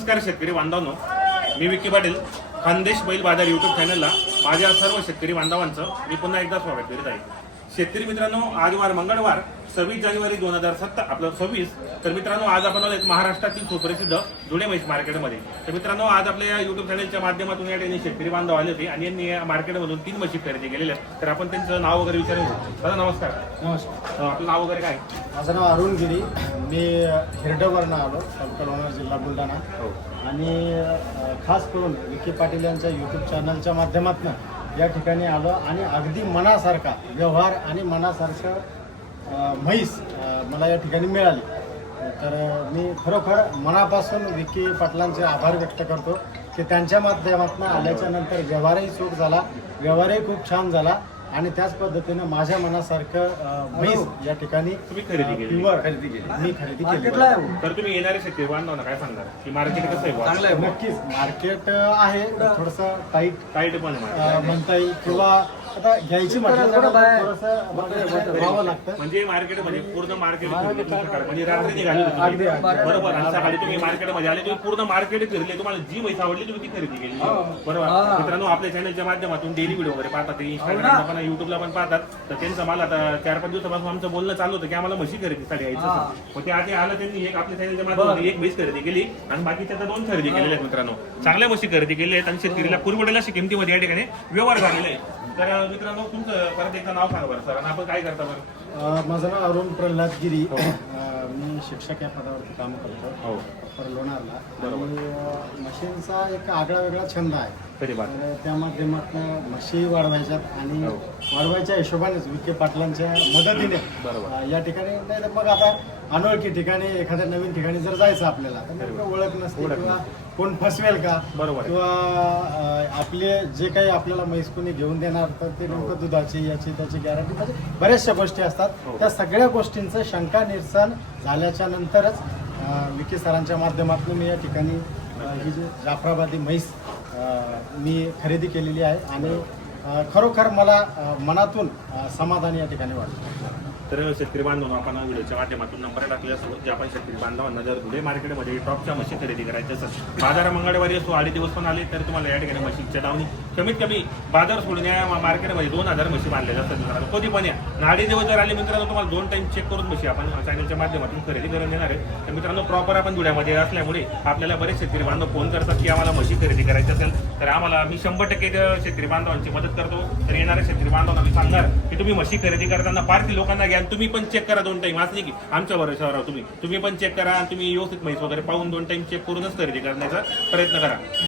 नमस्कार शेतकरी बांधवांनो, मी विकी पाटील खानदेश बैल बाजार यूट्यूब चॅनलला माझ्या सर्व शेतकरी बांधवांचं मी पुन्हा एकदा स्वागत करीत आहे. शेतकरी मित्रांनो, आज वार मंगळवार 26 जानेवारी 2026. तर मित्रांनो, आज आपण आलो महाराष्ट्रातील सुप्रसिद्ध धुळे म्हैस मार्केटमध्ये. तर मित्रांनो, आज आपल्या या युट्यूब चॅनलच्या माध्यमातून या ठिकाणी शेतकरी बांधव आले होते आणि यांनी या मार्केटमधून 3 म्हशी खरेदी केलेल्या आहेत. तर आपण त्यांचं नाव वगैरे विचारू. दादा नमस्कार. नमस्कार. आपलं नाव वगैरे काय? माझं नाव अरुण गिरी. मी हिरडवरनं आलो, लोणार जिल्हा बुलढाणा. आणि खास करून विकी पाटील यांच्या यूट्यूब चॅनलच्या माध्यमातून या ठिकाणी आलो आणि अगदी मनासारखा व्यवहार आणि मनासारखं म्हैस मला या ठिकाणी मिळाली. तर मी खरोखर मनापासून विकी पाटलांचे आभार व्यक्त करतो की त्यांच्या माध्यमातून आल्याच्या नंतर व्यवहारही सुख झाला, व्यवहारही खूप छान झाला आणि त्याच पद्धतीनं माझ्या मनासारखं म्हैस या ठिकाणी तुम्ही खरेदी केली? मी खरेदी केली. तर तुम्ही येणारे शेतकरी बांधवांना काय सांगणार की मार्केट कसं आहे? चांगलं आहे. नक्कीच मार्केट आहे थोडंसं टाईट पण आहे म्हणता येईल, किंवा आता घ्यायची म्हटलं तर थोडंसं व्हावं लागतं. म्हणजे मार्केटमध्ये पूर्ण मार्केट म्हणजे रात्री निघाली होती अगदी, तुम्ही. अगदी. बरोबर. आणि सकाळी तुम्ही मार्केटमध्ये आले, तुम्ही पूर्ण मार्केट फिरले, तुम्हाला जी म्हैस आवडली तुम्ही ती खरेदी केली. बरोबर मित्रांनो, आपल्या चॅनलच्या माध्यमातून डेली व्हिडिओ वगैरे पाहतात, इंस्टाग्रामला पण युट्यूबला पण पाहतात. तर त्यांचं मला आता 4-5 दिवसापासून आमचं बोलणं चालू होतं की आम्हाला म्हशी खरेदीसाठी यायचं. मग ते आधी आलं, त्यांनी एक आपल्या चॅनलच्या माध्यमातून एक म्हैस खरेदी केली आणि बाकीच्या 2 खरेदी केलेल्या आहेत. मित्रांनो, चांगल्या म्हशी खरेदी केल्या आहेत आणि शेतकरीला पुरवडेल अशी किमतीमध्ये या ठिकाणी व्यवहार झालेला आहे. तर मित्रांनो, तुमचं परत एकदा नाव सांगा बरं सर, आणि आपण काय करता बरं? माझं नाव अरुण प्रल्हाद गिरी. मी शिक्षक या पदावरती काम करतो लोणारला. आणि मशीनचा एक आगळा वेगळा छंद आहे. तर त्या माध्यमातून म्हशी वाढवायच्यात आणि वाढवायच्या हिशोबानेच विखे पाटलांच्या मदतीने या ठिकाणी, नाही तर मग आता अनोळखी ठिकाणी एखाद्या नवीन ठिकाणी जर जायचं आपल्याला तर नेमकं ओळख नसते किंवा कोण फसवेल का, किंवा आपले जे काही आपल्याला म्हैस कोणी घेऊन देणार तर ते नेमकं दुधाची याची त्याची गॅरंटी, म्हणजे बऱ्याचशा गोष्टी असतात. त्या सगळ्या गोष्टींचं शंका निरसन झाल्याच्या नंतरच विखे सरांच्या माध्यमातून मी या ठिकाणी ही जी जाफराबादी म्हैस मी खरेदी केलेली आहे आणि खरोखर मला मनातून समाधान या ठिकाणी वाटतं. तर शेतकरी बांधवांना आपण व्हिडिओच्या माध्यमातून नंबर टाकले असतो, जे आपण शेतकरी बांधवांना जर धुळे मार्केटमध्ये टॉपच्या म्हशी खरेदी करायच्या असेल, बाजार मंगळवारी असो 8 दिवस पण आले तर तुम्हाला या ठिकाणी म्हशीच्या दावणी कमीत कमी बाजार सोडून या मार्केटमध्ये 2000 म्हशी बांधलेल्या असतात. मित्रांनो, कधी पण या 8 दिवस जर आले मित्रांनो, तुम्हाला 2 टाइम चेक करून म्हशी आपण चॅनलच्या माध्यमातून खरेदी करून देणार आहे. तर मित्रांनो, प्रॉपर आपण धुळ्यामध्ये असल्यामुळे आपल्याला बरेच शेतकरी बांधव फोन करतात की आम्हाला म्हशी खरेदी करायची असेल तर आम्हाला मी 100% शेतकरी बांधवांची मदत करतो. तर येणाऱ्या शेतकरी बांधवांना मी सांगणार की तुम्ही म्हशी खरेदी करताना पारखी लोकांना घ्या, तुम्ही पण चेक करा 2 टाइम. असं नाही की आमच्या भरोशावर तुम्ही पण चेक करा आणि तुम्ही व्यवस्थित म्हैस वगैरे पाहून 2 टाइम चेक करूनच खरेदी करण्याचा प्रयत्न करा.